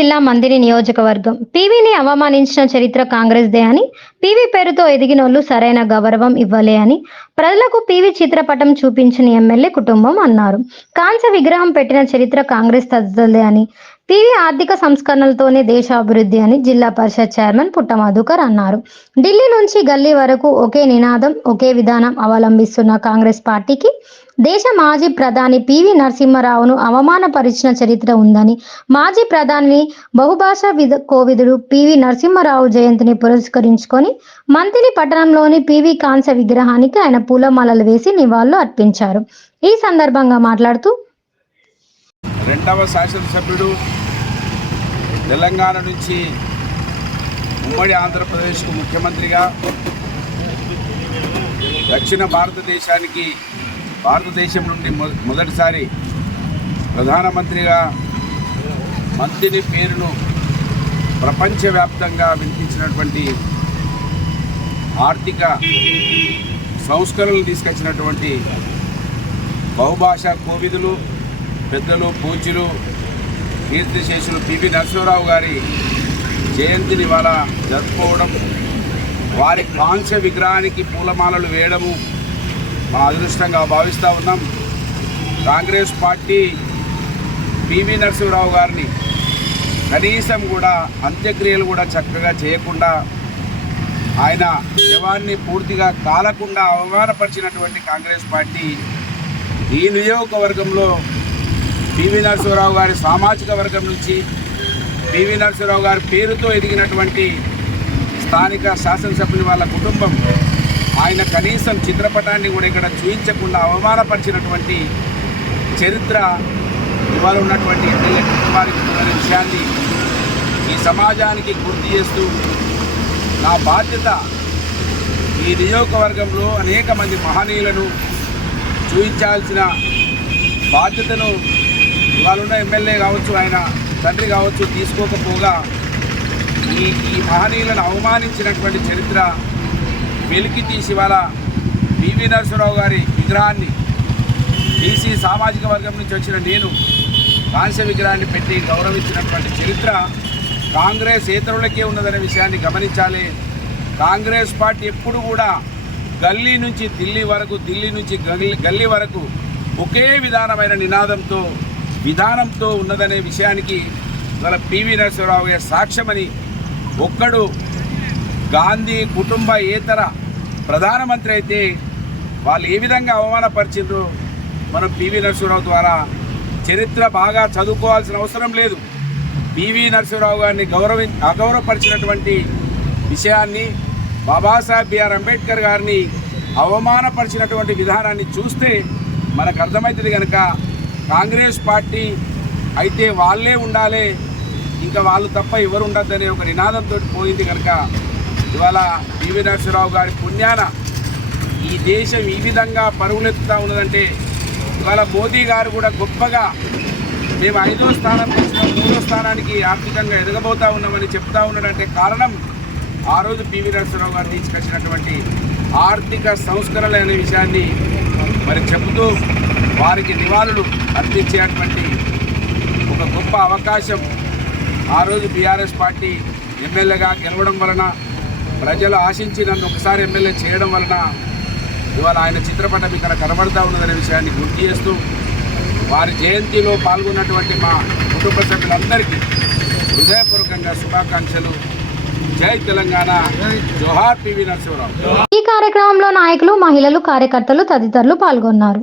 జిల్లా మందిరి నియోజకవర్గం పీవీని అవమానించిన చరిత్ర కాంగ్రెస్దే అని, పీవీ పేరుతో ఎదిగినోళ్లు సరైన గౌరవం ఇవ్వలే అని ప్రజలకు పీవీ చిత్రపటం చూపించిన ఎమ్మెల్యే కుటుంబం అన్నారు. కాంస్య విగ్రహం పెట్టిన చరిత్ర కాంగ్రెస్ తద్దలే అని, పీవీ ఆర్థిక సంస్కరణలతోనే దేశ అభివృద్ధి అని జిల్లా పరిషత్ చైర్మన్ పుట్ట మధుకర్ అన్నారు. ఢిల్లీ నుంచి గల్లీ వరకు ఒకే నినాదం, ఒకే విధానం అవలంబిస్తున్న కాంగ్రెస్ పార్టీకి దేశ మాజీ ప్రధాని పివి నరసింహారావును అవమానపరిచిన చరిత్ర ఉందని, మాజీ ప్రధాని బహుభాషా కోవిదుడు పివి నరసింహారావు జయంతిని పురస్కరించుకొని మంతిని పట్టణంలోని పివి కాంస్య విగ్రహానికి ఆయన పూలమాలలు వేసి నివాళులు అర్పించారు. ఈ సందర్భంగా మాట్లాడుతూ, రెండవ శాసనసభ్యుడు తెలంగాణ నుంచి ఉమ్మడి ఆంధ్రప్రదేశ్కు ముఖ్యమంత్రిగా, దక్షిణ భారతదేశం నుండి మొదటిసారి ప్రధానమంత్రిగా మంత్రిని పేరును ప్రపంచవ్యాప్తంగా వినిపించినటువంటి, ఆర్థిక సంస్కరణలు తీసుకొచ్చినటువంటి బహుభాషా కోవిదులు, పెద్దలు, పూజ్యులు, కీర్తిశేషులు పివి నరసింహారావు గారి జయంతిని ఇవాళ జరుపుకోవడం, వారి కాంస్య విగ్రహానికి పూలమాలలు వేయడము మా అదృష్టంగా భావిస్తూ ఉన్నాం. కాంగ్రెస్ పార్టీ పివి నరసింహారావు గారిని కనీసం కూడా అంత్యక్రియలు కూడా చక్కగా చేయకుండా, ఆయన శవాన్ని పూర్తిగా కాలకుండా అవమానపరిచినటువంటి కాంగ్రెస్ పార్టీ ఈ నియోజకవర్గంలో పివి నరసింహారావు గారి సామాజిక వర్గం నుంచి, పివి నరసింహారావు గారి పేరుతో ఎదిగినటువంటి స్థానిక శాసనసభ్యుని వాళ్ళ కుటుంబం ఆయన కనీసం చిత్రపటాన్ని కూడా ఇక్కడ చూపించకుండా అవమానపరిచినటువంటి చరిత్ర ఇవాళ ఉన్నటువంటి ఎమ్మెల్యే కుటుంబానికి ఉన్న విషయాన్ని ఈ సమాజానికి గుర్తు చేస్తూ, నా బాధ్యత ఈ నియోజకవర్గంలో అనేక మంది మహనీయులను చూపించాల్సిన బాధ్యతను ఇవాళ ఉన్న ఎమ్మెల్యే కావచ్చు, ఆయన తండ్రి కావచ్చు తీసుకోకపోగా ఈ మహనీయులను అవమానించినటువంటి చరిత్ర వెలికి తీసి ఇవాళ పివి నరసింహారావు గారి విగ్రహాన్ని బీసీ సామాజిక వర్గం నుంచి వచ్చిన నేను కాంస్య విగ్రహాన్ని పెట్టి గౌరవించినటువంటి చరిత్ర కాంగ్రెస్ ఏతరులకే ఉన్నదనే విషయాన్ని గమనించాలి. కాంగ్రెస్ పార్టీ ఎప్పుడు కూడా గల్లీ నుంచి ఢిల్లీ వరకు, ఢిల్లీ నుంచి గల్లీ వరకు ఒకే విధానమైన విధానంతో ఉన్నదనే విషయానికి ఇవాళ పివి నరసింహారావు గారి సాక్ష్యమని, ఒక్కడు గాంధీ కుటుంబేతర ప్రధానమంత్రి అయితే వాళ్ళు ఏ విధంగా అవమానపరిచిండ్రో మనం పివి నరసింహారావు ద్వారా చరిత్ర బాగా చదువుకోవాల్సిన అవసరం లేదు. పివి నరసింహారావు గారిని అగౌరవపరిచినటువంటి విషయాన్ని, బాబాసాహెబ్ బిఆర్ అంబేద్కర్ గారిని అవమానపరిచినటువంటి విధానాన్ని చూస్తే మనకు అర్థమవుతుంది. కనుక కాంగ్రెస్ పార్టీ అయితే వాళ్ళే ఉండాలి, ఇంకా వాళ్ళు తప్ప ఎవరు ఉండద్దనే ఒక నినాదంతో పోయింది. కనుక ఇవాళ పివి నరసింహారావు గారి పుణ్యాన ఈ దేశం ఈ విధంగా పరుగులెత్తుతూ ఉన్నదంటే, ఇవాళ మోదీ గారు కూడా గొప్పగా మేము 5వ స్థానం నుంచి 3వ స్థానానికి ఆర్థికంగా ఎదగబోతూ ఉన్నామని చెప్తా ఉన్నాడంటే కారణం ఆ రోజు పివి నరసింహారావు గారు తీసుకొచ్చినటువంటి ఆర్థిక సంస్కరణలు అనే విషయాన్ని మరి చెబుతూ వారికి నివాళులు అర్పించేటువంటి ఒక గొప్ప అవకాశం ఆ రోజు బీఆర్ఎస్ పార్టీ ఎమ్మెల్యేగా గెలవడం వలన, ప్రజలు ఆశించి నన్ను ఒకసారి ఎమ్మెల్యే చేయడం వలన ఇవాళ ఆయన చిత్రపటం ఇక్కడ కనబడుతూ ఉన్నదనే విషయాన్ని గుర్తు చేస్తూ, వారి జయంతిలో పాల్గొన్నటువంటి మా కుటుంబ సభ్యులందరికీ హృదయపూర్వకంగా శుభాకాంక్షలు. జై తెలంగాణ, జోహార్ పివి నరసింహారావు. ఈ కార్యక్రమంలో నాయకులు, మహిళలు, కార్యకర్తలు తదితరులు పాల్గొన్నారు.